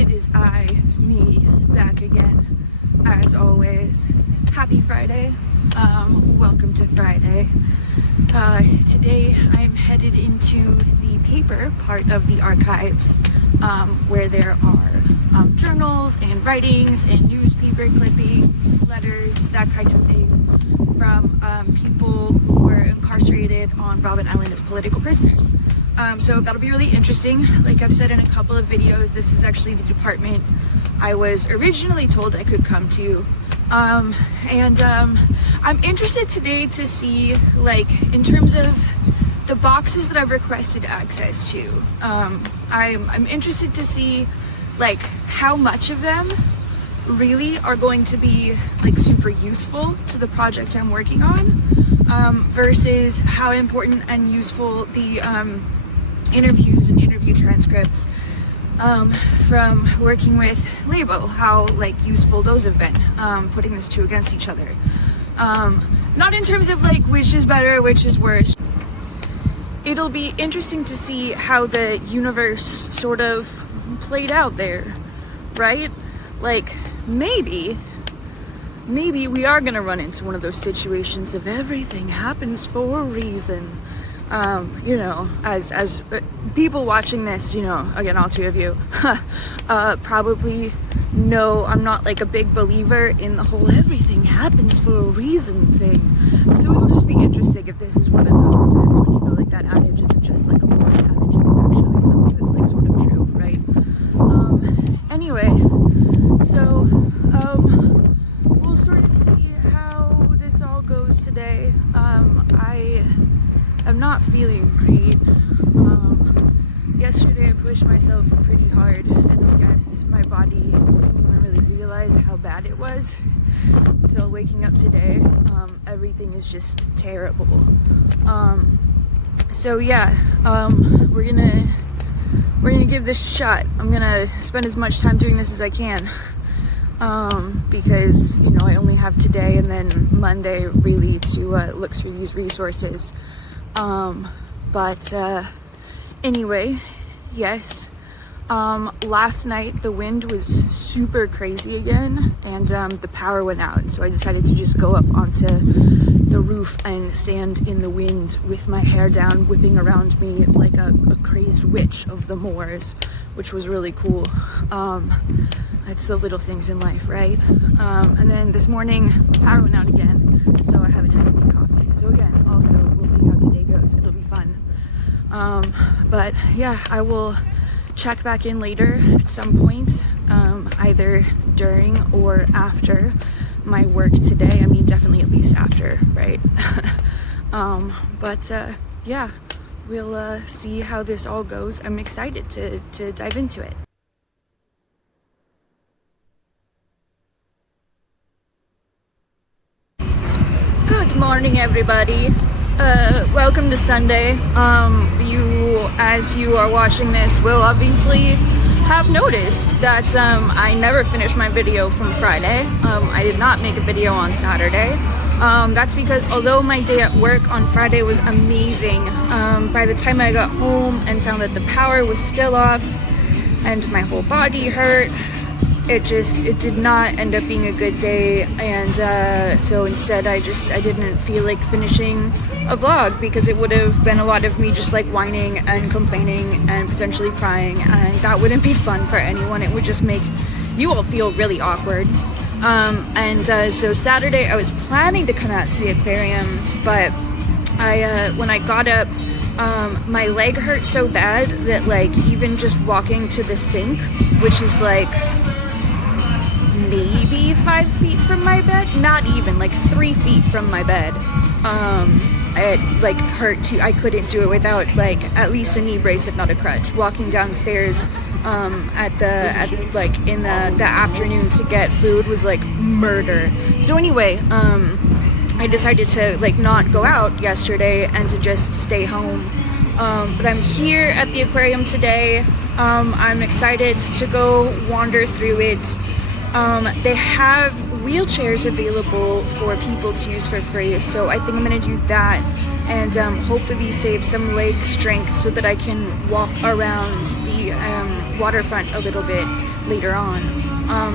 it is I, me, back again, as always. Happy Friday. Welcome to Friday. Today I'm headed into the paper part of the archives, where there are journals and writings and newspaper clippings, letters, that kind of thing, from people who were incarcerated on Robben Island as political prisoners. So that'll be really interesting. Like I've said in a couple of videos, this is actually the department I was originally told I could come to. I'm interested today to see, like, in terms of the boxes that I've requested access to. I'm interested to see, like, how much of them really are going to be, like, super useful to the project I'm working on, versus how important and useful the interviews and interview transcripts from working with Labo, how like useful those have been, putting those two against each other. Not in terms of like which is better, which is worse. It'll be interesting to see how the universe sort of played out there, right? Like maybe we are gonna run into one of those situations of everything happens for a reason. You know, as people watching this, you know, again, all two of you, probably know I'm not like a big believer in the whole everything happens for a reason thing. So it'll just be interesting if this is one of those times when, you know, like that adage isn't just like a moral adage, it is actually something that's like sort of true, right? Anyway, so, we'll sort of see how this all goes today. I'm not feeling great. Yesterday I pushed myself pretty hard, and I guess my body didn't even really realize how bad it was until waking up today. Everything is just terrible. So yeah, we're gonna give this a shot. I'm gonna spend as much time doing this as I can. Because, you know, I only have today and then Monday really to look through these resources. Anyway, yes, last night the wind was super crazy again, and the power went out, so I decided to just go up onto the roof and stand in the wind with my hair down, whipping around me like a crazed witch of the moors, which was really cool. That's the little things in life, right? And then this morning power went out again, so I haven't had any coffee. So again, also we'll see how today goes. It'll be fun. But yeah, I will check back in later at some point, either during or after my work today. I mean, definitely at least after, right? Yeah, we'll see how this all goes. I'm excited to dive into it. Good morning, everybody. Welcome to Sunday. As you are watching this, will obviously have noticed that I never finished my video from Friday. I did not make a video on Saturday. That's because although my day at work on Friday was amazing, by the time I got home and found that the power was still off and my whole body hurt, it did not end up being a good day, and so instead I didn't feel like finishing a vlog, because it would have been a lot of me just like whining and complaining and potentially crying, and that wouldn't be fun for anyone. It would just make you all feel really awkward. So Saturday I was planning to come out to the aquarium, but when I got up, my leg hurt so bad that like even just walking to the sink, which is like maybe 5 feet from my bed, not even, like 3 feet from my bed, it like hurt too. I couldn't do it without like at least a knee brace, if not a crutch. Walking downstairs in the afternoon to get food was like murder. So anyway, I decided to like not go out yesterday and to just stay home. But I'm here at the aquarium today. I'm excited to go wander through it. They have wheelchairs available for people to use for free, so I think I'm gonna do that and hopefully save some leg strength so that I can walk around the waterfront a little bit later on.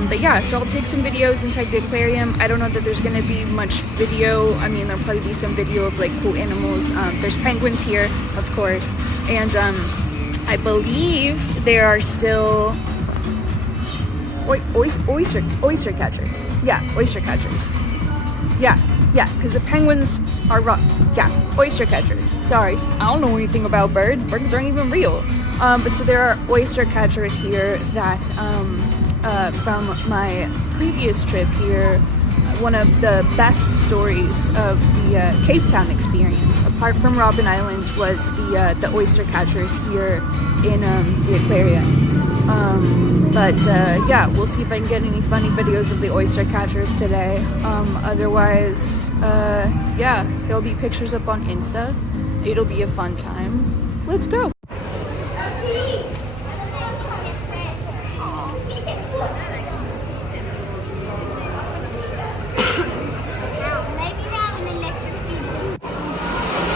But yeah, so I'll take some videos inside the aquarium. I don't know that there's gonna be much video. I mean, there'll probably be some video of like cool animals. There's penguins here, of course, and I believe there are still oyster catchers. Yeah, oyster catchers. Yeah, because the penguins are rock. Yeah, oyster catchers. Sorry, I don't know anything about birds. Birds aren't even real. But so there are oyster catchers here that, from my previous trip here, one of the best stories of the Cape Town experience, apart from Robben Island, was the oyster catchers here in the aquarium. Yeah, we'll see if I can get any funny videos of the oyster catchers today. Otherwise, yeah, there'll be pictures up on Insta. It'll be a fun time. Let's go.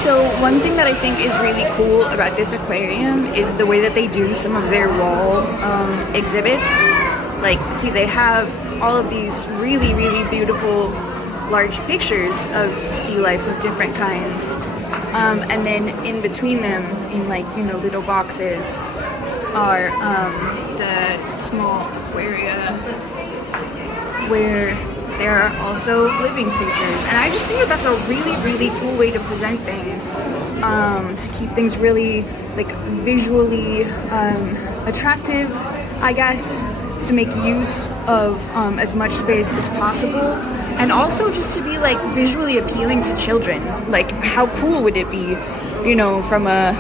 So one thing that I think is really cool about this aquarium is the way that they do some of their wall exhibits. Like, see, they have all of these really, really beautiful large pictures of sea life of different kinds. And then in between them, in like, you know, little boxes, are the small aquaria where there are also living creatures. And I just think that that's a really, really cool way to present things, to keep things really like visually attractive, I guess, to make use of as much space as possible, and also just to be like visually appealing to children. Like, how cool would it be, you know, from a,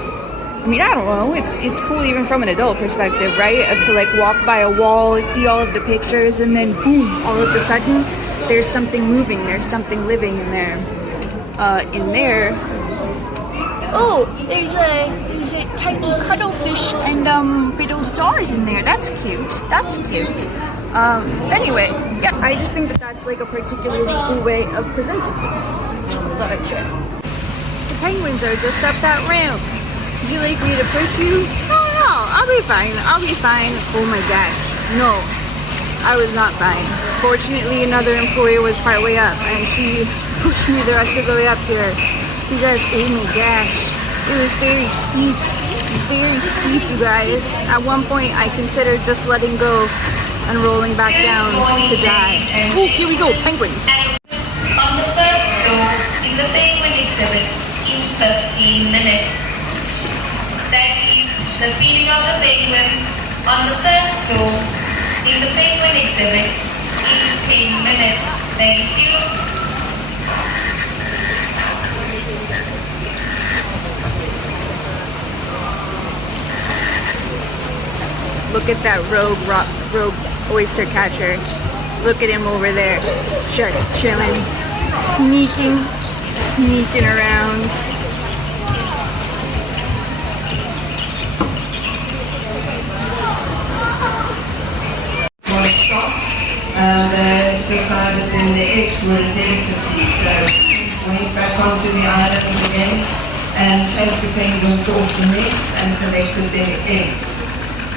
I mean, I don't know, it's cool even from an adult perspective, right? To like walk by a wall and see all of the pictures, and then boom, all of a sudden there's something moving, there's something living in there. Oh, there's a tiny cuttlefish and little stars in there. That's cute. That's cute. Anyway, yeah, I just think that that's like a particularly cool way of presenting things. Thought I'd share. The penguins are just up that ramp. Would you like me to push you? No, I'll be fine. I'll be fine. Oh my gosh, no, I was not fine. Fortunately, another employee was partway up, and she pushed me the rest of the way up here. Because, oh my gosh, it was very steep. It was very steep, you guys. At one point, I considered just letting go and rolling back down to die. Oh, here we go, penguins. On the first floor, in the penguin exhibit, in 15 minutes. That is the feeding of the penguins on the first floor, in the penguin exhibit, in 10 minutes. Thank you. Look at that rogue oyster catcher. Look at him over there, just chilling, sneaking around. Was stopped. They decided then the eggs were a delicacy, so police went back onto the islands again and chased the penguins off the nests and collected their eggs.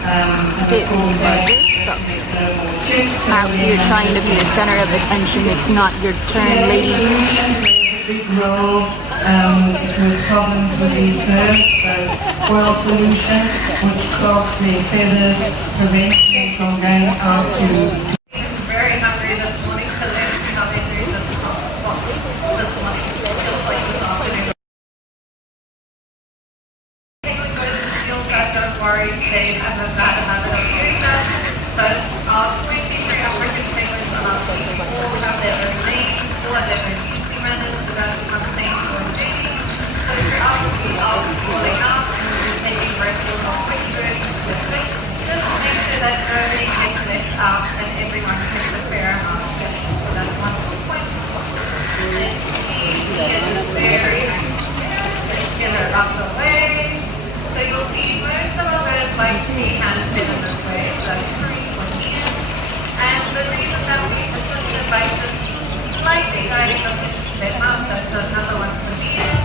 And of course, Out here trying to be the center of attention. It's not your turn, lady. There's a big role with problems with these birds, so oil pollution, which clogs their feathers, prevents them from going out to. Very hungry this morning, so let's see how they do this morning. Still like this afternoon. Don't worry, they have a bad habit of doing that. So our 23 African penguins all have their own names, all have their own eating methods, so that's become the name for a baby. So if you're out with the calling out and you're taking rescues on quick food, just make sure that nobody takes it out and everyone takes a fair amount of it. So that's 1 point. Let's see, he is very regular up the way. So you'll see most of our birds like to be handed in this way, so that's pretty convenient. And the reason that we put the devices slightly guiding them into their mouth, that's another one convenient.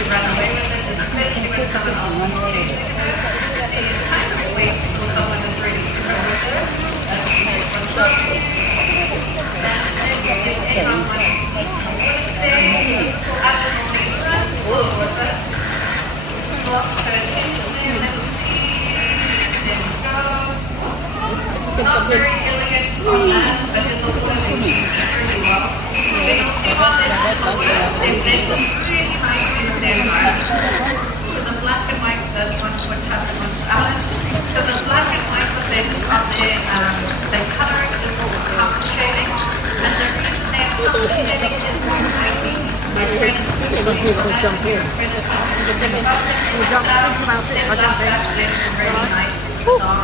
to run away with it, especially when someone else is changing it. It's kind of sweet for someone who's ready to go with it. That's what's up. And then if anyone wants to see some Wednesday, after the reason, we'll with it. Block 13, let's see. There we go. Not very elegant on that, but it looks like it's pretty well. They don't see what they look really nice in their So the black and white, that's one what happened with Alice. So the black and white that they put on there, they color it with copper shading. And the reason they have copper shading is more likely my friends will jump in.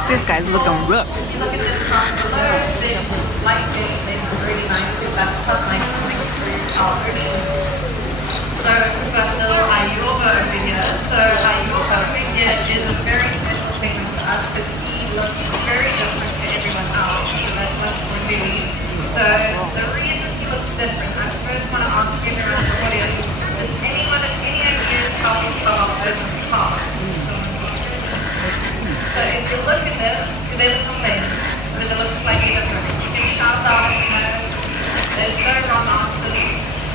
This guy's looking rough. You look at this song below, the light is really nice because that's sunlight coming through already. So we've got a little Ioba over here. So Ioba over here is a very special treatment for us because he looks very different to everyone else. So that's what we're doing. So the reason he looks different, I first want to ask everyone in the audience, does anyone have any ideas how he starts open the top? So if you look at this, they look the same, but it looks slightly different. You can shout out, there's no wrong answers.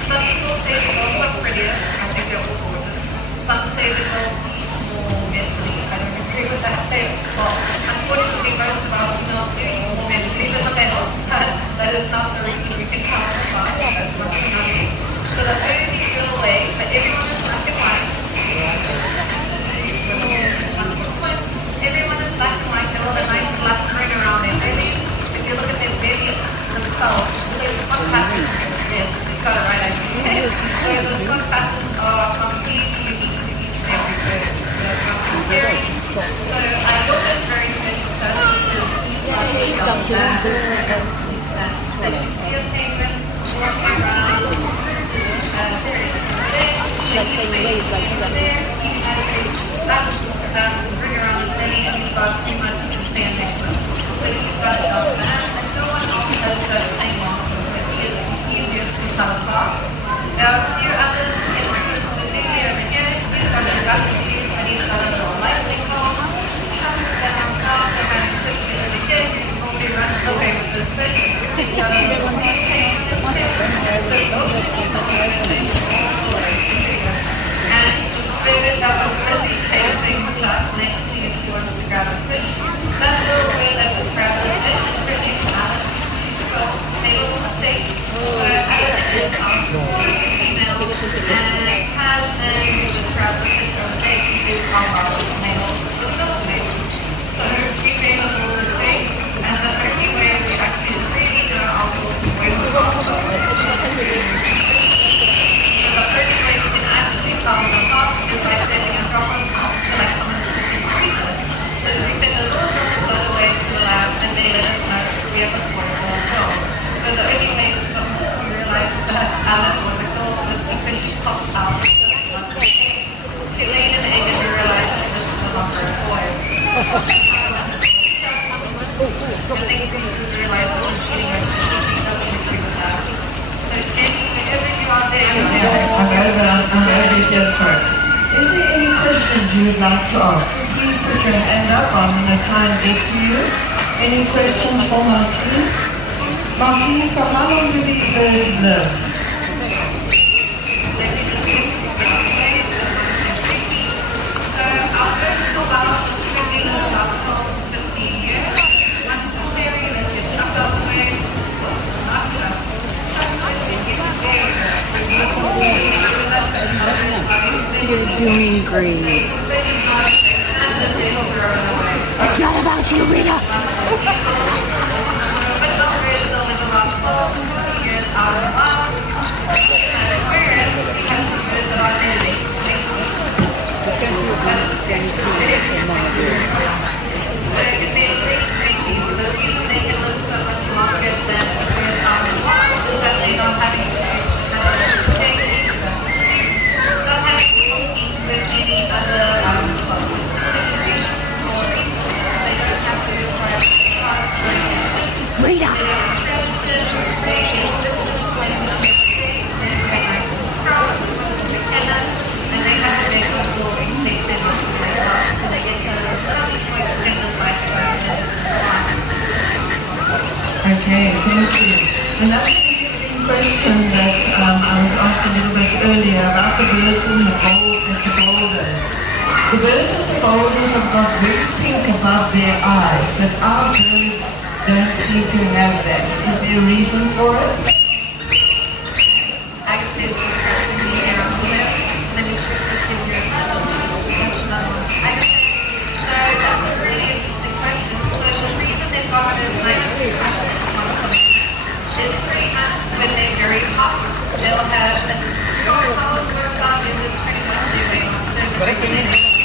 Some people say it will look prettier. I think they're all gorgeous. Some say it will be more messy. I don't agree with that statement. Well, unfortunately, most of our females do more messy than the males, but that is not the reason we can count the class. That's not the money. So the only real way for everyone is black and white. Everyone is black and white. They all have a nice black ring around their belly. If you look at their belly themselves, there's one pattern. Yes, you've got it right, I think. So those one patterns are completely unique to each and every bird. So I look at very special patterns. And you see a penguin walking around. There is ring around his belly, and he's got pretty much the same neck. So he's got a dog man, and no one else has that same one. He is easiest to tell apart. Now, a few others in the video over here, he's got a rubber shoes, and he's got a little lightning ball. Comes down, down, around the picture over here, you can probably run away with this fish. He's got a little chain in his head, and David got a busy chasing the shark next to you if you wanted to grab a fish. That little bird that was grabbing it is pretty Alice. She's called male state. So Alice is our female, and it has and grab the fish on the day she is our male, the little male. So we made a little mistake, and the only way we actually really know our little way was also the only way we can actually solve the problem is by setting a drop on top to let someone treat us. So we send a little drop of blood away to the lab and they let us know we have a portable pill. So the only way before we realized that Alice was a girl was the fish popped out. She laid an egg and we realized that this was no longer a boy. And then we realized that she's eating her fish. She doesn't agree with that. So whenever you are there, I'm going to get first. Is there any questions you would like to ask? Please put your hand up. I'm going to try and get to you. Any questions for Martine? Martine, for how long do these birds live? You're doing great. It's not about you, Rita. Rita. Another interesting question that I was asked a little bit earlier about the birds in the boulders. The birds in the boulders have got very pink above their eyes, but our birds don't seem to have that. Is there a reason for it? It's pretty much when they're very hot, they'll have a solid workout in this pretty much doing so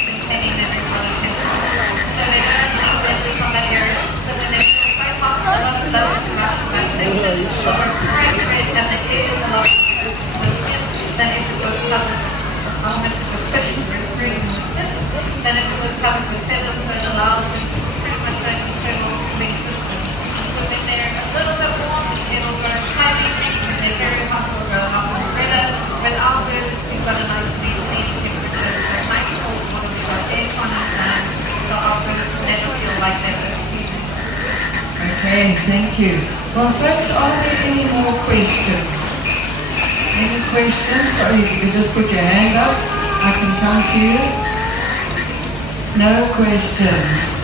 maintaining their relative. So they don't leave them to come out here. So when they feel quite hot, those about they will pressure it and the air is a lot then if it goes covered with cushion or cream, then if it goes covered with feathers, so it allows them to pretty much like internal cooling system. So when they're a little bit warm, it'll burn heavy, when they're very hot, it'll go off and red. With our birds, we've got a nice maintained temperature, so nice cold water with our aircon and so our birds never feel like they're freezing. Okay, thank you. Well, folks, are there any more questions? Any questions? Sorry, if you could just put your hand up, I can come to you. No questions.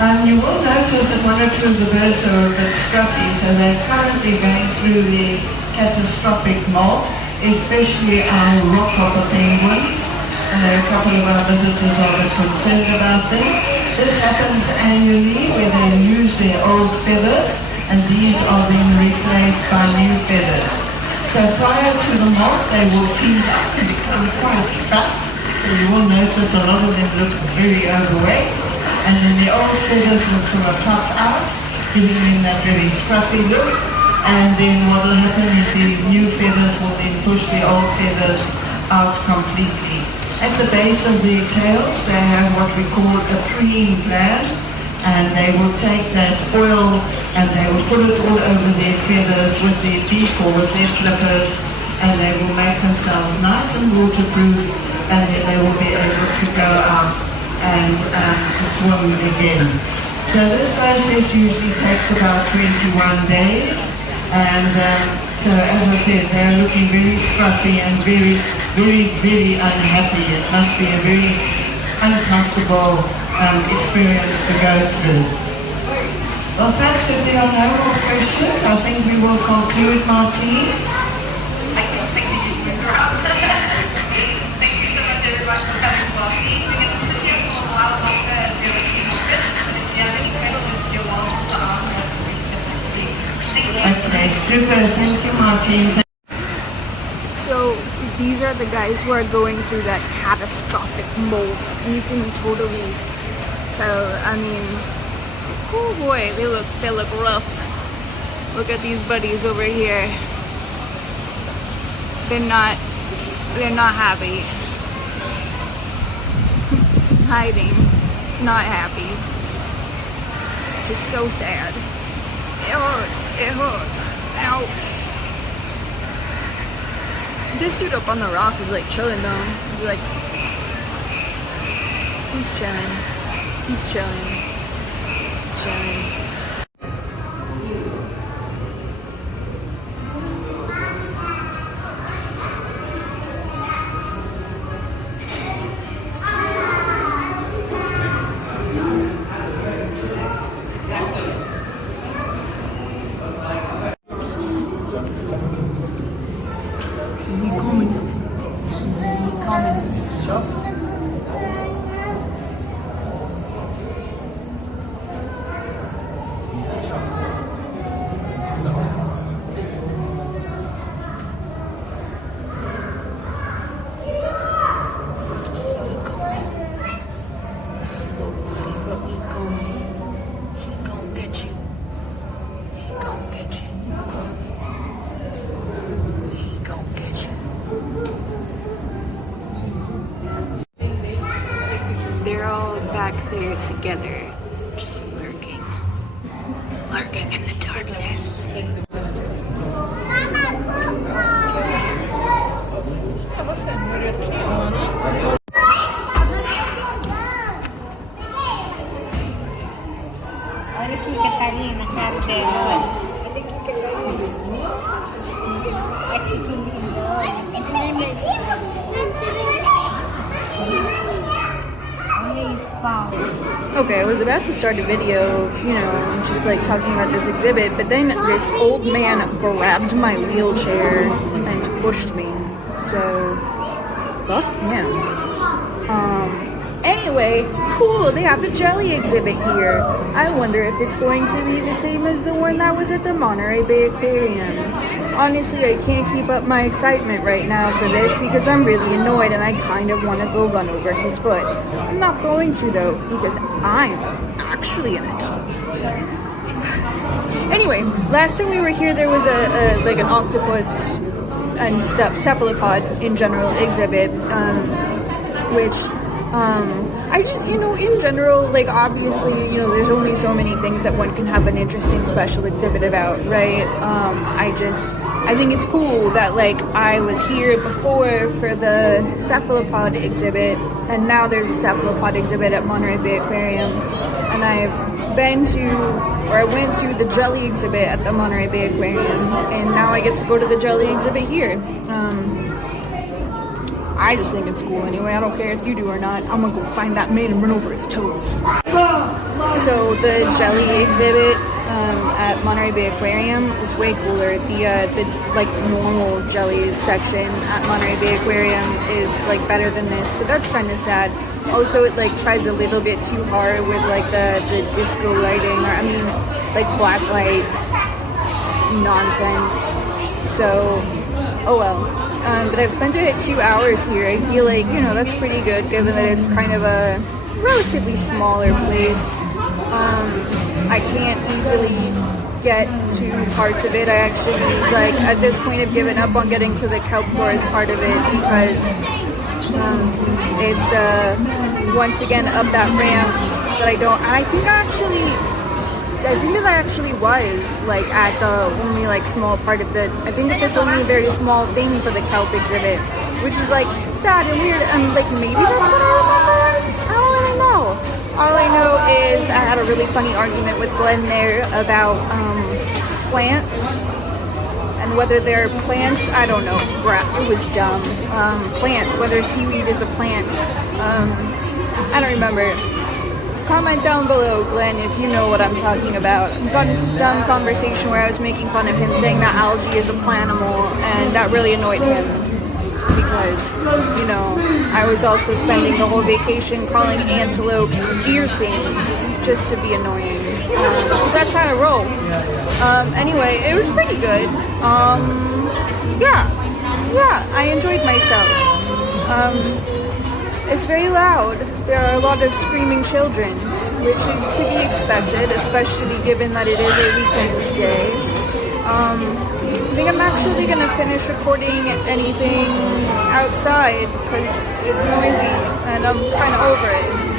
You will notice that one or two of the birds are a bit scruffy, so they're currently going through the catastrophic molt, especially our rockhopper penguins. And there are a couple of our visitors are a bit concerned about them. This happens annually where they lose their old feathers and these are being replaced by new feathers. So prior to the molt, they will feed up and become quite fat. So you will notice a lot of them look very overweight. And then the old feathers will sort of puff out, giving them that very scruffy look. And then what will happen is the new feathers will then push the old feathers out completely. At the base of their tails, they have what we call a preening gland, and they will take that oil and they will put it all over their feathers with their beak or with their flippers, and they will make themselves nice and waterproof, and then they will be able to go out and swim again. So this process usually takes about 21 days, and so as I said, they're looking very scruffy and very, very, very unhappy. It must be a very uncomfortable experience to go through. Well, folks, if there are no more questions, I think we will conclude, Martine. I can think you should figure out. Thank you so much, everyone, for coming to our meeting. We're going to sit here for a while longer and do a few more bits. If you have any questions, you're welcome to ask us. Thank you. Okay, super. Thank you, Martine. So these are the guys who are going through that catastrophic molt. You can totally tell. I mean, oh boy, they look rough. Look at these buddies over here. They're not happy. Hiding, not happy. It's so sad. It hurts. Ouch. This dude up on the rock is like chilling though. He's like, he's chilling. They're all back there together, just lurking in the darkness. Olha aqui, Catarina, sabe? Olha aqui, Catarina. Okay, I was about to start a video, you know, just like talking about this exhibit, but then this old man grabbed my wheelchair and pushed me. So, fuck him. Anyway, cool, they have the jelly exhibit here. I wonder if it's going to be the same as the one that was at the Monterey Bay Aquarium. Honestly, I can't keep up my excitement right now for this because I'm really annoyed and I kind of want to go run over his foot. I'm not going to though because I'm actually an adult. Anyway, last time we were here there was like an octopus and stuff, cephalopod in general exhibit, which I just, you know, in general, like obviously, you know, there's only so many things that one can have an interesting special exhibit about, right? I think it's cool that like I was here before for the cephalopod exhibit and now there's a cephalopod exhibit at Monterey Bay Aquarium, and I went to the jelly exhibit at the Monterey Bay Aquarium, and now I get to go to the jelly exhibit here. I just think it's cool anyway. I don't care if you do or not. I'm gonna go find that man and run over his toes. So the jelly exhibit at Monterey Bay Aquarium is way cooler. The like normal jellies section at Monterey Bay Aquarium is like better than this, so that's kind of sad. Also, it like tries a little bit too hard with like the disco lighting, or I mean like black light nonsense. So, oh well. But I've spent 2 hours here. I feel like, you know, that's pretty good given that it's kind of a relatively smaller place. I can't easily get to parts of it. I actually, like, at this point have given up on getting to the kelp forest part of it because it's once again up that ramp that I don't, and I think that I actually was like at the only like small part of the, I think that there's only a very small thing for the kelp exhibit, which is like sad and weird, and like maybe that's what I remember. I don't really know. All I know is I had a really funny argument with Glenn there about plants and whether they're plants, I don't know, it was dumb. Plants, whether seaweed is a plant. I don't remember. Comment down below, Glenn, if you know what I'm talking about. I got into some conversation where I was making fun of him saying that algae is a planimal, and that really annoyed him because, you know, I was also spending the whole vacation calling antelopes deer things just to be annoying. Because that's how I roll. Anyway, it was pretty good. Yeah, I enjoyed myself. It's very loud. There are a lot of screaming children, which is to be expected, especially given that it is a weekend day. I think I'm actually going to finish recording anything outside because it's noisy and I'm kind of over it.